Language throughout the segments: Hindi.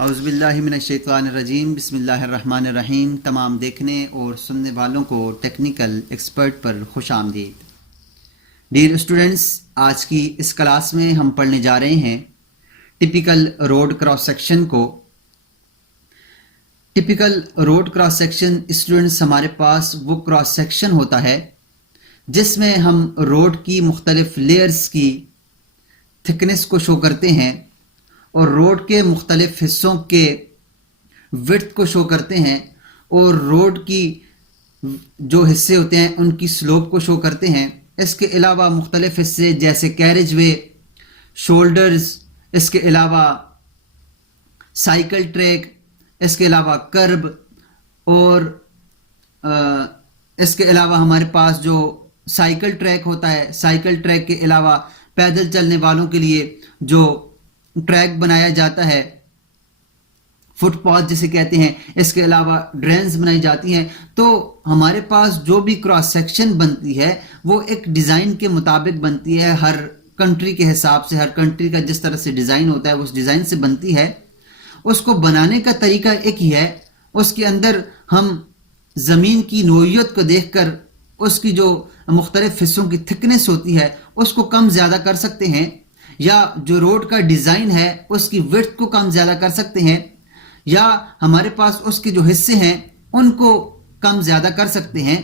औज़ुबिल्लाहिमिनश्शैतानिर्रजीम बिस्मिल्लाहिर्रहमानिर्रहीम। तमाम देखने और सुनने वालों को टेक्निकल एक्सपर्ट पर खुश आमदीद। डियर स्टूडेंट्स, आज की इस क्लास में हम पढ़ने जा रहे हैं टिपिकल रोड क्रॉस सेक्शन को। Typical road cross section students, हमारे पास वो क्रॉस सेक्शन होता है जिसमें हम रोड की मुख्तलिफ लेयर्स की थिकनेस को शो करते हैं और रोड के मुख्तलिफ हिस्सों के विड्थ को शो करते हैं और रोड की जो हिस्से होते हैं उनकी स्लोप को शो करते हैं। इसके अलावा मुख्तलिफ हिस्से जैसे कैरेज वे, शोल्डर्स, इसके अलावा साइकिल ट्रैक, इसके अलावा कर्ब और इसके अलावा हमारे पास जो साइकिल ट्रैक होता है, साइकिल ट्रैक के अलावा पैदल चलने वालों के लिए जो ट्रैक बनाया जाता है, फुटपाथ जिसे कहते हैं, इसके अलावा ड्रेन्स बनाई जाती हैं। तो हमारे पास जो भी क्रॉस सेक्शन बनती है वो एक डिज़ाइन के मुताबिक बनती है, हर कंट्री के हिसाब से, हर कंट्री का जिस तरह से डिज़ाइन होता है उस डिज़ाइन से बनती है। उसको बनाने का तरीका एक ही है, उसके अंदर हम ज़मीन की नोयत को देखकर उसकी जो मुख्तलिफ हिस्सों की थिकनेस होती है उसको कम ज़्यादा कर सकते हैं, या जो रोड का डिज़ाइन है उसकी विड्थ को कम ज़्यादा कर सकते हैं, या हमारे पास उसके जो हिस्से हैं उनको कम ज़्यादा कर सकते हैं।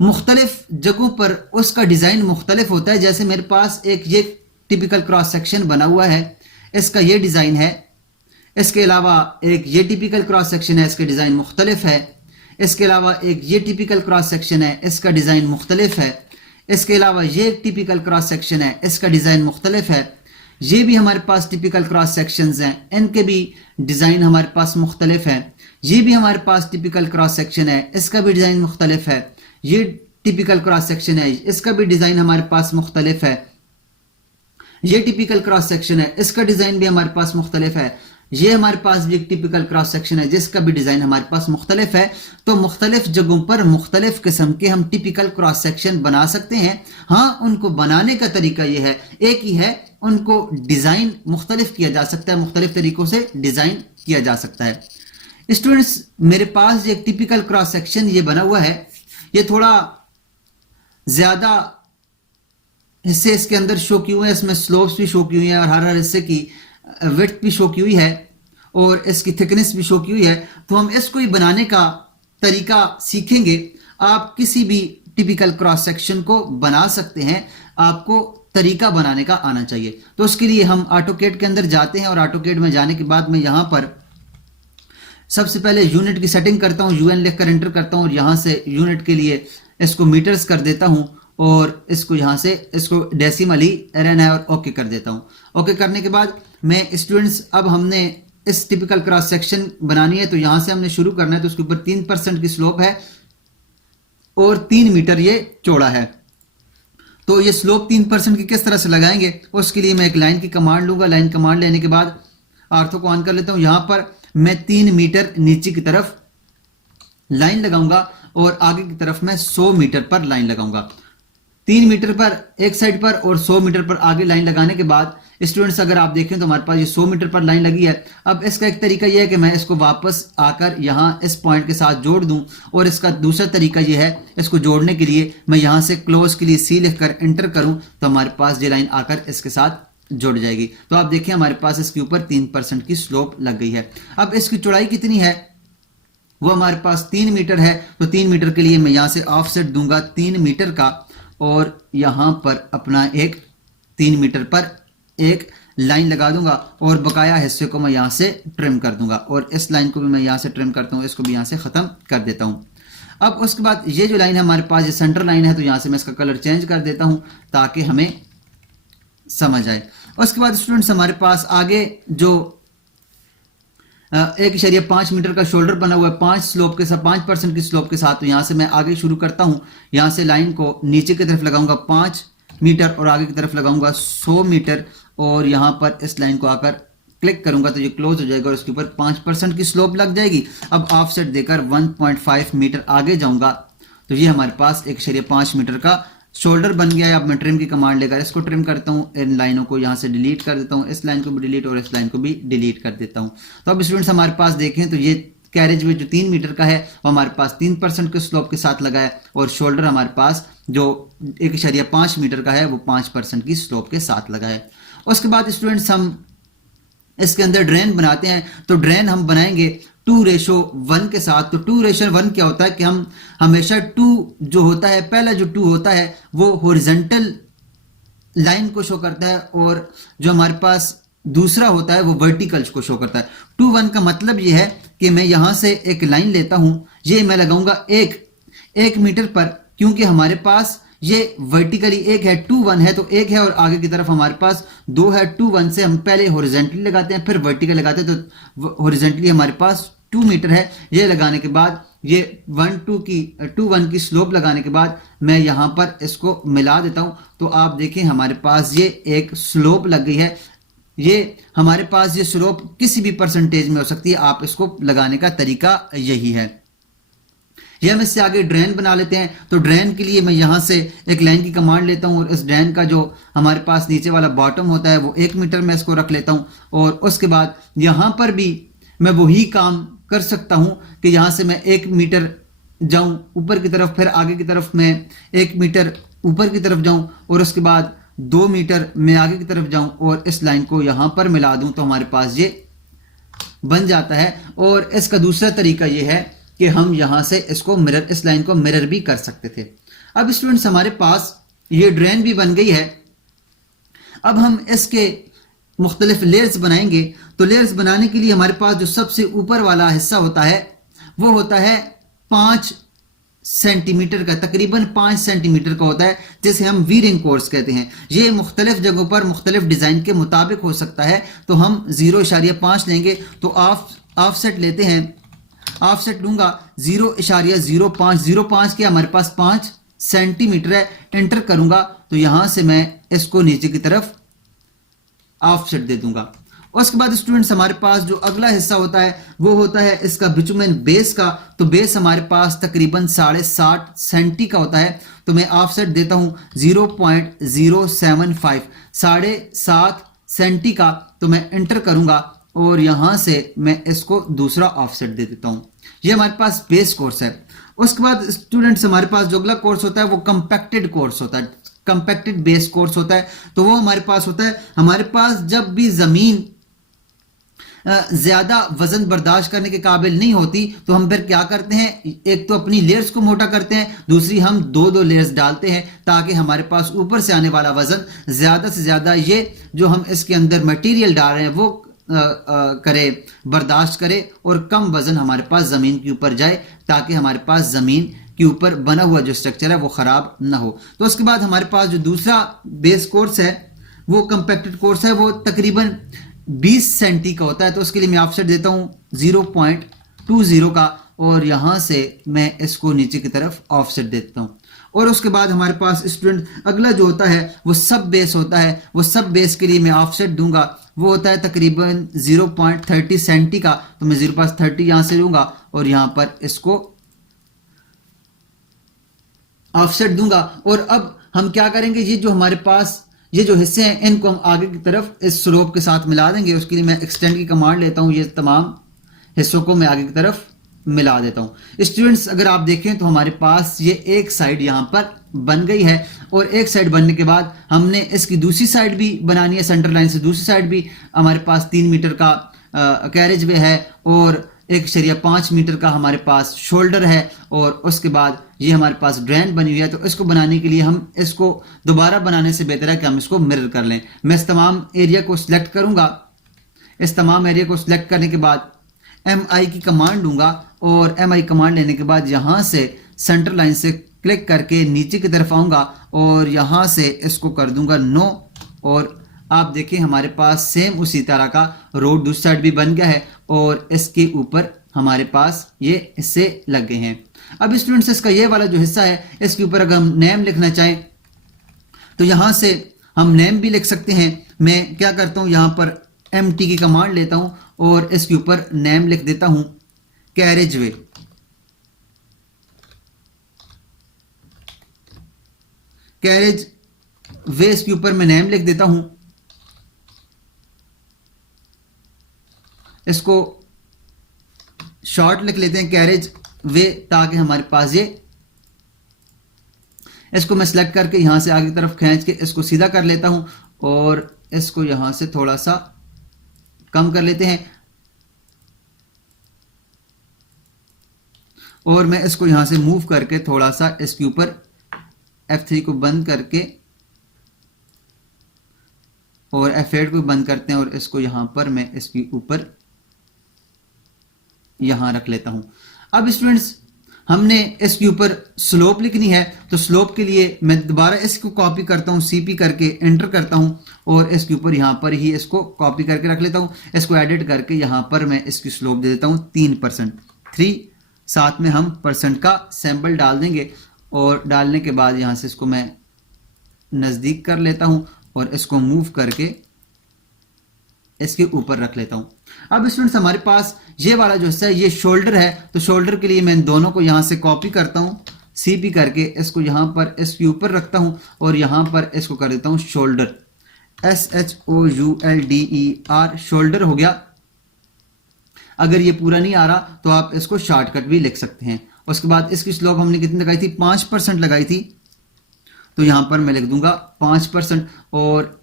मुख्तलिफ जगहों पर उसका डिज़ाइन मुख्तलिफ होता है। जैसे मेरे पास एक ये टिपिकल क्रॉस सेक्शन बना हुआ है, इसका ये डिज़ाइन है। इसके अलावा एक ये टिपिकल क्रॉस सेक्शन है, इसका डिज़ाइन मुख्तलिफ है। इसके अलावा एक ये टिपिकल क्रॉस सेक्शन है, इसका डिज़ाइन मुख्तलिफ है। इसके अलावा ये एक टिपिकल क्रॉस सेक्शन है, इसका डिज़ाइन मुख्तलिफ है। ये भी हमारे पास टिपिकल क्रॉस सेक्शंस हैं, इनके भी डिज़ाइन हमारे पास मुख्तलिफ है। ये भी हमारे पास टिपिकल क्रॉस सेक्शन है, इसका भी डिज़ाइन मुख्तलिफ है। ये टिपिकल क्रॉस सेक्शन है, इसका भी डिज़ाइन हमारे पास मुख्तलिफ है। ये टिपिकल क्रॉस सेक्शन है, इसका डिज़ाइन भी हमारे पास मुख्तलिफ है। ये हमारे पास भी एक टिपिकल क्रॉस सेक्शन है जिसका भी डिज़ाइन हमारे पास मुख्तलिफ है। तो मुख्तलिफ जगहों पर मुख्तलिफ किस्म के हम टिपिकल क्रॉस सेक्शन बना सकते हैं। हाँ, उनको बनाने का तरीका ये है, एक ही है, उनको डिज़ाइन मुख्तलिफ किया जा सकता है, मुख्तलिफ तरीक़ों से डिज़ाइन किया जा सकता है। स्टूडेंट्स, मेरे पास एक टिपिकल क्रॉस सेक्शन ये बना हुआ है। ये थोड़ा ज़्यादा हिस्से इसके अंदर शो किए हुए हैं, इसमें स्लोप्स भी शो की हुई हैं और हर हिस्से की विड्थ भी शो की हुई है और इसकी थिकनेस भी शो की हुई है। तो हम इसको ही बनाने का तरीका सीखेंगे। आप किसी भी टिपिकल क्रॉस सेक्शन को बना सकते हैं, आपको तरीका बनाने का आना चाहिए। तो उसके लिए हम ऑटोकैड के अंदर जाते हैं और ऑटोकैड में जाने के बाद मैं यहाँ पर सबसे पहले यूनिट की सेटिंग करता हूँ, यूएन लिखकर एंटर करता हूँ और यहाँ से यूनिट के लिए इसको मीटर्स कर देता हूँ और इसको यहाँ से इसको डेसिमल ही रहना है और ओके कर देता हूँ। ओके करने के बाद मैं स्टूडेंट्स, अब हमने इस टिपिकल क्रॉस सेक्शन बनानी है तो यहाँ से हमने शुरू करना है। तो उसके ऊपर 3% की स्लोप है और 3 मीटर ये चौड़ा है। तो ये स्लोप 3% की किस तरह से लगाएंगे, उसके लिए मैं एक लाइन की कमांड लूंगा। लाइन कमांड लेने के बाद आर्थो को ऑन कर लेता हूँ। यहाँ पर मैं 3 मीटर नीचे की तरफ लाइन लगाऊंगा और आगे की तरफ मैं 100 मीटर पर लाइन लगाऊंगा। 3 मीटर पर एक साइड पर और 100 मीटर पर आगे लाइन लगाने के बाद स्टूडेंट्स, अगर आप देखें तो हमारे पास ये 100 मीटर पर लाइन लगी है। अब इसका एक तरीका यह है कि मैं इसको वापस आकर यहाँ इस पॉइंट के साथ जोड़ दूं, और इसका दूसरा तरीका यह है, इसको जोड़ने के लिए मैं यहाँ से क्लोज के लिए सी लिखकर एंटर करूं तो हमारे पास ये लाइन आकर इसके साथ जुड़ जाएगी। तो आप देखिए हमारे पास इसके ऊपर 3% की स्लोप लग गई है। अब इसकी चौड़ाई कितनी है, वो हमारे पास 3 मीटर है। तो 3 मीटर के लिए मैं यहाँ से ऑफसेट दूंगा 3 मीटर का और यहाँ पर अपना एक 3 मीटर पर एक लाइन लगा दूंगा और बकाया हिस्से को मैं यहाँ से ट्रिम कर दूंगा और इस लाइन को भी मैं यहाँ से ट्रिम करता हूँ, इसको भी यहाँ से ख़त्म कर देता हूँ। अब उसके बाद ये जो लाइन है हमारे पास, ये सेंटर लाइन है, तो यहाँ से मैं इसका कलर चेंज कर देता हूँ ताकि हमें समझ आए। उसके बाद स्टूडेंट्स, हमारे पास आगे जो 1.5 मीटर का शोल्डर बना हुआ है 5% की स्लोप के साथ। तो यहाँ से मैं आगे शुरू करता हूँ, यहाँ से लाइन को नीचे की तरफ लगाऊंगा 5 मीटर और आगे की तरफ लगाऊंगा 100 मीटर और यहाँ पर इस लाइन को आकर क्लिक करूंगा तो ये क्लोज हो जाएगा और उसके ऊपर 5% की स्लोप लग जाएगी। अब ऑफसेट देकर 1.5 मीटर आगे जाऊंगा तो ये हमारे पास 1.5 मीटर का शोल्डर बन गया है। अब मैं ट्रिम की कमांड लेकर इसको ट्रिम करता हूँ, इन लाइनों को यहाँ से डिलीट कर देता हूँ, इस लाइन को भी डिलीट और इस लाइन को भी डिलीट कर देता हूँ। तो अब स्टूडेंट्स हमारे पास देखें तो ये कैरेज वे जो 3 मीटर का है वो हमारे पास 3% के स्लोप के साथ लगा है, और शोल्डर हमारे पास जो 1.5 मीटर का है वो 5% की स्लोप के साथ लगा है। उसके बाद स्टूडेंट्स हम इसके अंदर ड्रेन बनाते हैं। तो ड्रेन हम बनाएंगे 2:1 के साथ। तो 2:1 क्या होता है कि हम हमेशा 2 जो होता है, पहला जो 2 होता है वो हॉरिजॉन्टल लाइन को शो करता है, और जो हमारे पास दूसरा होता है वो वर्टिकल को शो करता है। 2:1 का मतलब ये है कि मैं यहां से एक लाइन लेता हूं, ये मैं लगाऊंगा 1 मीटर पर, क्योंकि हमारे पास ये वर्टिकली 1 है, 2:1 है तो 1 है, और आगे की तरफ हमारे पास 2 है। 2:1 से हम पहले हॉरिजॉन्टली लगाते हैं, फिर वर्टिकल लगाते हैं। तो हॉरिजॉन्टली हमारे पास 2 मीटर है। ये लगाने के बाद ये 2:1 की स्लोप लगाने के बाद मैं यहाँ पर इसको मिला देता हूँ। तो आप देखें हमारे पास ये एक स्लोप लग गई है। ये हमारे पास ये स्लोप किसी भी परसेंटेज में हो सकती है, आप इसको लगाने का तरीका यही है। ये हम इससे आगे ड्रेन बना लेते हैं। तो ड्रेन के लिए मैं यहाँ से एक लाइन की कमांड लेता हूँ, और इस ड्रेन का जो हमारे पास नीचे वाला बॉटम होता है वो 1 मीटर में इसको रख लेता हूँ। और उसके बाद यहाँ पर भी मैं वही काम कर सकता हूँ कि यहाँ से मैं 1 मीटर जाऊँ ऊपर की तरफ, फिर आगे की तरफ मैं 1 मीटर ऊपर की तरफ जाऊँ, और उसके बाद 2 मीटर मैं आगे की तरफ जाऊँ और इस लाइन को यहाँ पर मिला दूँ। तो हमारे पास ये बन जाता है। और इसका दूसरा तरीका ये है कि हम यहाँ से इसको मिरर, इस लाइन को मिरर भी कर सकते थे। अब स्टूडेंट्स हमारे पास ये ड्रेन भी बन गई है। अब हम इसके मुख्तलिफ लेयर्स बनाएंगे। तो लेयर्स बनाने के लिए हमारे पास जो सबसे ऊपर वाला हिस्सा होता है वो होता है 5 सेंटीमीटर का, तकरीबन 5 सेंटीमीटर का होता है, जिसे हम वीरिंग कोर्स कहते हैं। ये मुख्तलिफ जगहों पर मुख्तलिफ डिज़ाइन के मुताबिक हो सकता है। तो हम 0.5 लेंगे। तो ऑफसेट लेते हैं, ऑफसेट लूंगा 0.05 के हमारे पास 5 सेंटीमीटर है। एंटर करूंगा तो यहां से मैं इसको नीचे की तरफ ऑफसेट दे दूंगा। उसके बाद स्टूडेंट्स हमारे पास जो अगला हिस्सा होता है वो होता है इसका बिटुमेन बेस का। तो बेस हमारे पास तकरीबन 7.5 सेंटी का होता है। तो मैं ऑफसेट देता हूं 0.075, 7.5 सेंटी का। तो मैं एंटर करूंगा और यहां से मैं इसको दूसरा ऑफसेट दे देता हूं। ये हमारे पास बेस कोर्स है। उसके बाद स्टूडेंट्स हमारे पास जो अगला कोर्स होता है वो कंपैक्टेड कोर्स होता है, कंपैक्टेड बेस कोर्स होता है। तो वो हमारे पास होता है, हमारे पास जब भी जमीन ज्यादा वजन बर्दाश्त करने के काबिल नहीं होती तो हम फिर क्या करते हैं, एक तो अपनी लेयर्स को मोटा करते हैं, दूसरी हम 2-2 लेयर्स डालते हैं ताकि हमारे पास ऊपर से आने वाला वजन ज्यादा से ज्यादा ये जो हम इसके अंदर मटेरियल डाल रहे हैं वो करे, बर्दाश्त करे, और कम वजन हमारे पास जमीन के ऊपर जाए ताकि हमारे पास जमीन के ऊपर बना हुआ जो स्ट्रक्चर है वो खराब ना हो। तो उसके बाद हमारे पास जो दूसरा बेस कोर्स है वो कंपैक्टेड कोर्स है, वो तकरीबन 20 सेंटी का होता है। तो उसके लिए मैं ऑफसेट देता हूँ 0.20 का, और यहाँ से मैं इसको नीचे की तरफ ऑफसेट देता हूँ। और उसके बाद हमारे पास स्टूडेंट अगला जो होता है वो सब बेस होता है। वो सब बेस के लिए मैं ऑफसेट दूंगा, वो होता है तकरीबन 0.30 सेंटी का। तो मैं 0.30 यहाँ से लूंगा और यहाँ पर इसको ऑफसेट दूंगा। और अब हम क्या करेंगे, ये जो हमारे पास ये जो हिस्से हैं इनको हम आगे की तरफ इस स्लोप के साथ मिला देंगे। उसके लिए मैं एक्सटेंड की कमांड लेता हूँ, ये तमाम हिस्सों को मैं आगे की तरफ मिला देता हूँ। स्टूडेंट्स अगर आप देखें तो हमारे पास ये एक साइड यहाँ पर बन गई है, और एक साइड बनने के बाद हमने इसकी दूसरी साइड भी बनानी है, सेंटर लाइन से दूसरी साइड भी हमारे पास 3 मीटर का कैरेज वे है, और 1.5 मीटर का हमारे पास शोल्डर है, और उसके बाद ये हमारे पास ड्रेन बनी हुई है। तो इसको बनाने के लिए हम इसको दोबारा बनाने से बेहतर है कि हम इसको मिरर कर लें। मैं इस तमाम एरिया को सिलेक्ट करूंगा। इस तमाम एरिया को सिलेक्ट करने के बाद MI की कमांड लूंगा, और MI कमांड लेने के बाद यहाँ से सेंटर लाइन से क्लिक करके नीचे की तरफ आऊंगा और यहाँ से इसको कर दूंगा नो। और आप देखें हमारे पास सेम उसी तरह का रोड दूसरी साइड भी बन गया है, और इसके ऊपर हमारे पास ये हिस्से लग गए हैं। अब स्टूडेंट्स इसका ये वाला जो हिस्सा है इसके ऊपर अगर हम नेम लिखना चाहें तो यहाँ से हम नेम भी लिख सकते हैं। मैं क्या करता हूँ, यहाँ पर MT की कमांड लेता हूँ और इसके ऊपर नेम लिख देता हूँ कैरेज वे। कैरेज वे इसके ऊपर मैं नेम लिख देता हूं, इसको शॉर्ट लिख लेते हैं कैरेज वे, ताकि हमारे पास ये, इसको मैं सिलेक्ट करके यहां से आगे की तरफ खींच के इसको सीधा कर लेता हूं और इसको यहां से थोड़ा सा कम कर लेते हैं और मैं इसको यहां से मूव करके थोड़ा सा इसके ऊपर F3 को बंद करके और F8 को बंद करते हैं और इसको यहां पर मैं इसके ऊपर यहां रख लेता हूं। अब स्टूडेंट्स हमने इसके ऊपर स्लोप लिखनी है, तो स्लोप के लिए मैं दोबारा इसको कॉपी करता हूं, CP करके एंटर करता हूं और इसके ऊपर यहां पर ही इसको कॉपी करके रख लेता हूं। इसको एडिट करके यहां पर मैं इसकी स्लोप दे देता हूं 3%, 3, साथ में हम परसेंट का सैंपल डाल देंगे और डालने के बाद यहां से इसको मैं नजदीक कर लेता हूं और इसको मूव करके इसके ऊपर रख लेता हूं। अब स्टूडेंट्स हमारे पास ये वाला जो हिस्सा है ये शोल्डर है, तो शोल्डर के लिए मैं दोनों को यहां से कॉपी करता हूं, CP करके इसको यहां पर इसके ऊपर रखता हूं और यहां पर इसको कर देता हूं शोल्डर, SHOULDER, शोल्डर हो गया। अगर ये पूरा नहीं आ रहा तो आप इसको शॉर्टकट भी लिख सकते हैं। उसके बाद इसकी स्लोप हमने कितनी लगाई थी, 5% लगाई थी, तो यहां पर मैं लिख दूंगा 5% और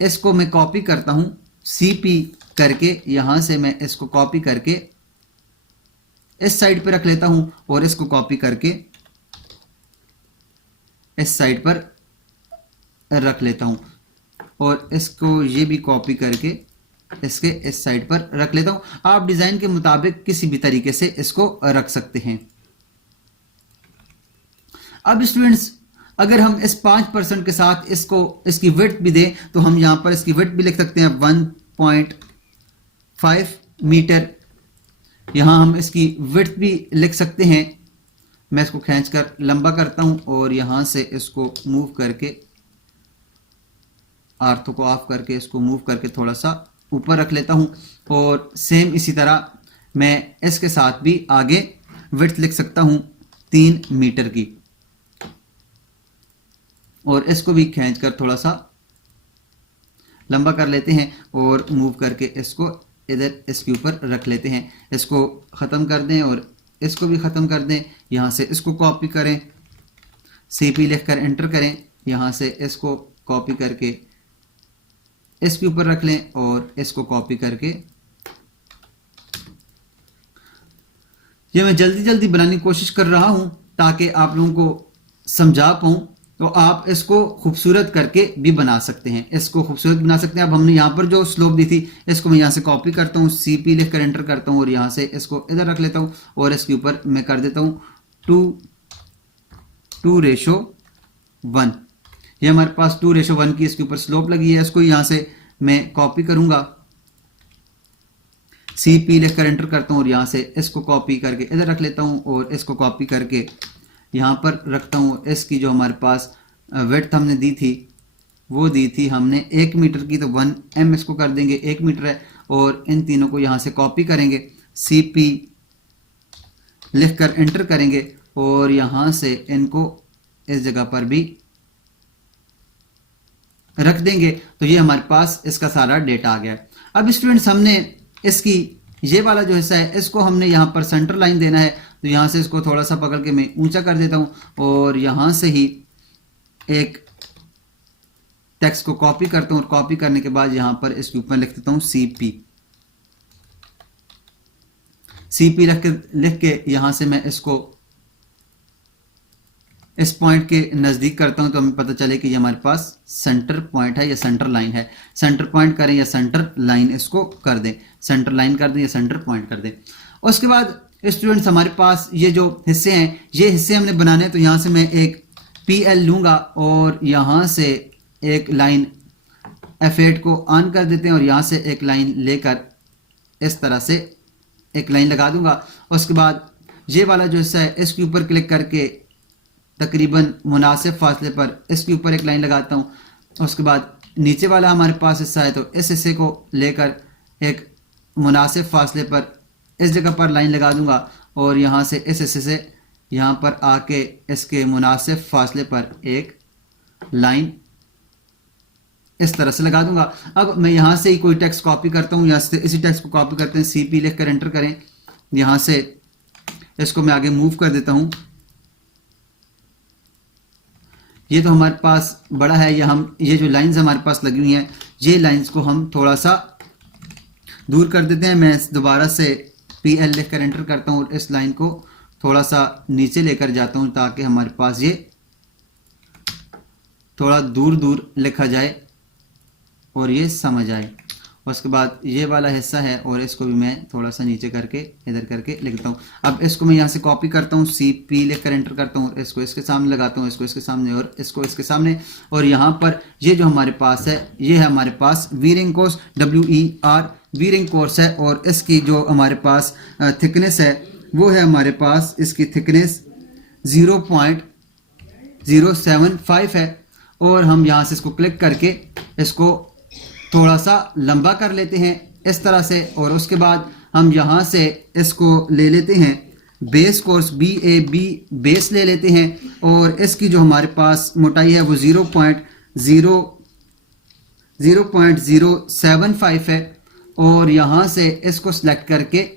इसको मैं कॉपी करता हूं CP करके, यहां से मैं इसको कॉपी करके इस साइड पर रख लेता हूं और इसको कॉपी करके इस साइड पर रख लेता हूं और इसको ये भी कॉपी करके इसके इस साइड पर रख लेता हूं। आप डिजाइन के मुताबिक किसी भी तरीके से इसको रख सकते हैं। अब स्टूडेंट्स अगर हम इस 5% के साथ इसको इसकी विड्थ भी दें तो हम यहां पर इसकी विड्थ भी लिख सकते हैं 1.5 मीटर, यहां हम इसकी विड्थ भी लिख सकते हैं। मैं इसको खींचकर लंबा करता हूं और यहां से इसको मूव करके आर्थो को ऑफ करके इसको मूव करके थोड़ा सा ऊपर रख लेता हूं और सेम इसी तरह मैं इसके साथ भी आगे विड्थ लिख सकता हूं 3 मीटर की और इसको भी खींचकर थोड़ा सा लंबा कर लेते हैं और मूव करके इसको इधर इसके ऊपर रख लेते हैं। इसको ख़त्म कर दें और इसको भी ख़त्म कर दें। यहाँ से इसको कॉपी करें, CP लिखकर एंटर करें, यहाँ से इसको कॉपी करके इसके ऊपर रख लें और इसको कॉपी करके, ये मैं जल्दी जल्दी बनाने की कोशिश कर रहा हूँ ताकि आप लोगों को समझा पाऊँ, तो आप इसको खूबसूरत करके भी बना सकते हैं, इसको खूबसूरत बना सकते हैं। अब हमने यहाँ पर जो स्लोप दी थी इसको मैं यहाँ से कॉपी करता हूँ, CP लिखकर एंटर करता हूँ और यहाँ से इसको इधर रख लेता हूँ और इसके ऊपर मैं कर देता हूँ 2:1। ये हमारे पास 2:1 की इसके ऊपर स्लोप लगी है। इसको यहाँ से मैं कॉपी करूँगा, CP लिखकर एंटर करता हूँ और यहाँ से इसको कॉपी करके इधर रख लेता हूँ और इसको कॉपी करके यहाँ पर रखता हूँ। इसकी जो हमारे पास विड्थ हमने दी थी वो दी थी हमने 1 मीटर की, तो 1m इसको कर देंगे, 1 मीटर है। और इन तीनों को यहाँ से कॉपी करेंगे, CP लिखकर एंटर करेंगे और यहाँ से इनको इस जगह पर भी रख देंगे। तो ये हमारे पास इसका सारा डेटा आ गया। अब स्टूडेंट्स हमने इसकी ये वाला जो हिस्सा है इसको हमने यहाँ पर सेंटर लाइन देना है, तो यहाँ से इसको थोड़ा सा पकड़ के मैं ऊंचा कर देता हूँ और यहाँ से ही एक टेक्स्ट को कॉपी करता हूँ और कॉपी करने के बाद यहाँ पर इसके ऊपर लिख देता हूँ CP लिख के यहाँ से मैं इसको इस पॉइंट के नज़दीक करता हूं तो हमें पता चले कि ये हमारे पास सेंटर पॉइंट है या सेंटर लाइन है। सेंटर पॉइंट करें या सेंटर लाइन इसको कर दें, सेंटर लाइन कर दें या सेंटर पॉइंट कर दें। उसके बाद स्टूडेंट्स हमारे पास ये जो हिस्से हैं ये हिस्से हमने बनाने हैं, तो यहाँ से मैं एक PL लूँगा और यहाँ से एक लाइन F8 को ऑन कर देते हैं और यहाँ से एक लाइन लेकर इस तरह से एक लाइन लगा दूंगा। उसके बाद ये वाला जो हिस्सा है इसके ऊपर क्लिक करके तकरीबन मुनासिब फासले पर इसके ऊपर एक लाइन लगाता हूँ। उसके बाद नीचे वाला हमारे पास हिस्सा है तो इस हिस्से को लेकर एक मुनासिब फासले पर इस जगह पर लाइन लगा दूंगा और यहाँ से इस हिस्से से यहाँ पर आके इसके मुनासिब फासले पर एक लाइन इस तरह से लगा दूंगा। अब मैं यहां से ही कोई टेक्स्ट कॉपी करता हूं, यहाँ से इसी टेक्स्ट को कॉपी करते हैं, CP लिख कर एंटर करें। यहां से इसको मैं आगे मूव कर देता हूं। ये तो हमारे पास बड़ा है, ये जो लाइंस हमारे पास लगी हुई हैं, ये लाइंस को हम थोड़ा सा दूर कर देते हैं। मैं दोबारा से PL लिख कर एंटर करता हूँ और इस लाइन को थोड़ा सा नीचे लेकर जाता हूँ ताकि हमारे पास ये थोड़ा दूर दूर लिखा जाए और ये समझ आए। और उसके बाद ये वाला हिस्सा है और इसको भी मैं थोड़ा सा नीचे करके इधर करके लिखता हूँ। अब इसको मैं यहाँ से कॉपी करता हूँ, CP लिख कर एंटर करता हूँ, इसको इसके सामने लगाता हूँ, इसको इसके सामने और इसको इसके सामने। और यहाँ पर ये जो हमारे पास है, ये है हमारे पास wearing course, WER wearing course है। और इसकी जो हमारे पास थिकनेस है वो है हमारे पास, इसकी थिकनेस 0.075 है। और हम यहाँ से इसको क्लिक करके इसको थोड़ा सा लंबा कर लेते हैं इस तरह से। और उसके बाद हम यहाँ से इसको ले लेते हैं बेस कोर्स, BAB बेस ले लेते हैं। और इसकी जो हमारे पास मोटाई है वो 0.075 है। और यहाँ से इसको सिलेक्ट करके,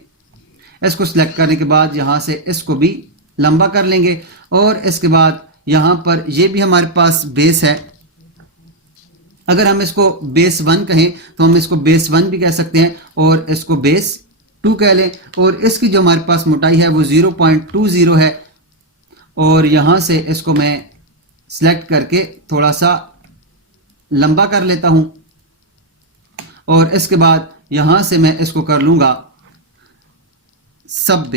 इसको सिलेक्ट करने के बाद यहाँ से इसको भी लंबा कर लेंगे। और इसके बाद यहाँ पर ये भी हमारे पास बेस है। अगर हम इसको बेस 1 कहें तो हम इसको बेस 1 भी कह सकते हैं और इसको बेस 2 कह लें। और इसकी जो हमारे पास मोटाई है वो 0.20 है। और यहाँ से इसको मैं सिलेक्ट करके थोड़ा सा लंबा कर लेता हूँ। और इसके बाद यहाँ से मैं इसको कर लूँगा सब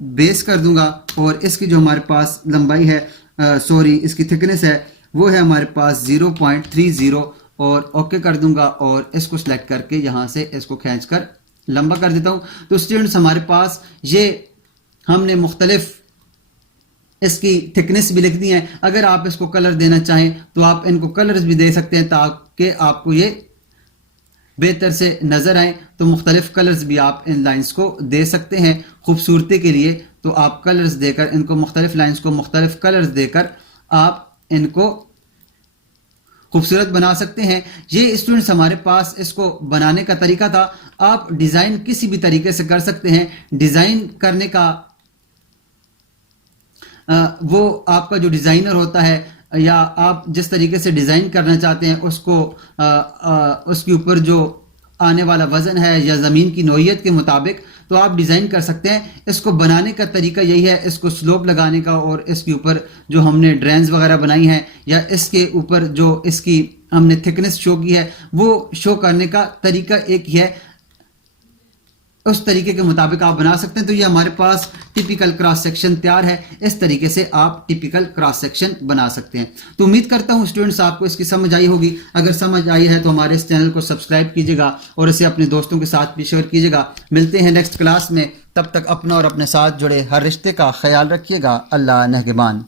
बेस कर दूंगा। और इसकी जो हमारे पास लंबाई है, इसकी थिकनेस है वो है हमारे पास 0.30 और ओके कर दूंगा। और इसको सिलेक्ट करके यहाँ से इसको खींचकर लंबा कर देता हूँ। तो स्टूडेंट्स हमारे पास ये हमने मुख्तलिफ इसकी थिकनेस भी लिख दी है। अगर आप इसको कलर देना चाहें तो आप इनको कलर्स भी दे सकते हैं ताकि आपको ये बेहतर से नज़र आए। तो मुख्तलिफ कलर्स भी आप इन लाइंस को दे सकते हैं खूबसूरती के लिए। तो आप कलर्स देकर इनको, मुख्तलिफ लाइंस को मुख्तलिफ कलर्स देकर आप इनको खूबसूरत बना सकते हैं। ये स्टूडेंट्स हमारे पास इसको बनाने का तरीका था। आप डिज़ाइन किसी भी तरीके से कर सकते हैं। डिज़ाइन करने का वो आपका जो डिज़ाइनर होता है या आप जिस तरीके से डिज़ाइन करना चाहते हैं उसको उसके ऊपर जो आने वाला वज़न है या ज़मीन की नौइयत के मुताबिक तो आप डिज़ाइन कर सकते हैं। इसको बनाने का तरीका यही है, इसको स्लोप लगाने का और इसके ऊपर जो हमने ड्रेन्स वगैरह बनाई हैं या इसके ऊपर जो इसकी हमने थिकनेस शो की है वो शो करने का तरीका एक ही है। उस तरीके के मुताबिक आप बना सकते हैं। तो ये हमारे पास टिपिकल क्रॉस सेक्शन तैयार है। इस तरीके से आप टिपिकल क्रॉस सेक्शन बना सकते हैं। तो उम्मीद करता हूँ स्टूडेंट्स आपको इसकी समझ आई होगी। अगर समझ आई है तो हमारे इस चैनल को सब्सक्राइब कीजिएगा और इसे अपने दोस्तों के साथ भी शेयर कीजिएगा। मिलते हैं नेक्स्ट क्लास में, तब तक अपना और अपने साथ जुड़े हर रिश्ते का ख्याल रखिएगा। अल्लाह नेगहबान।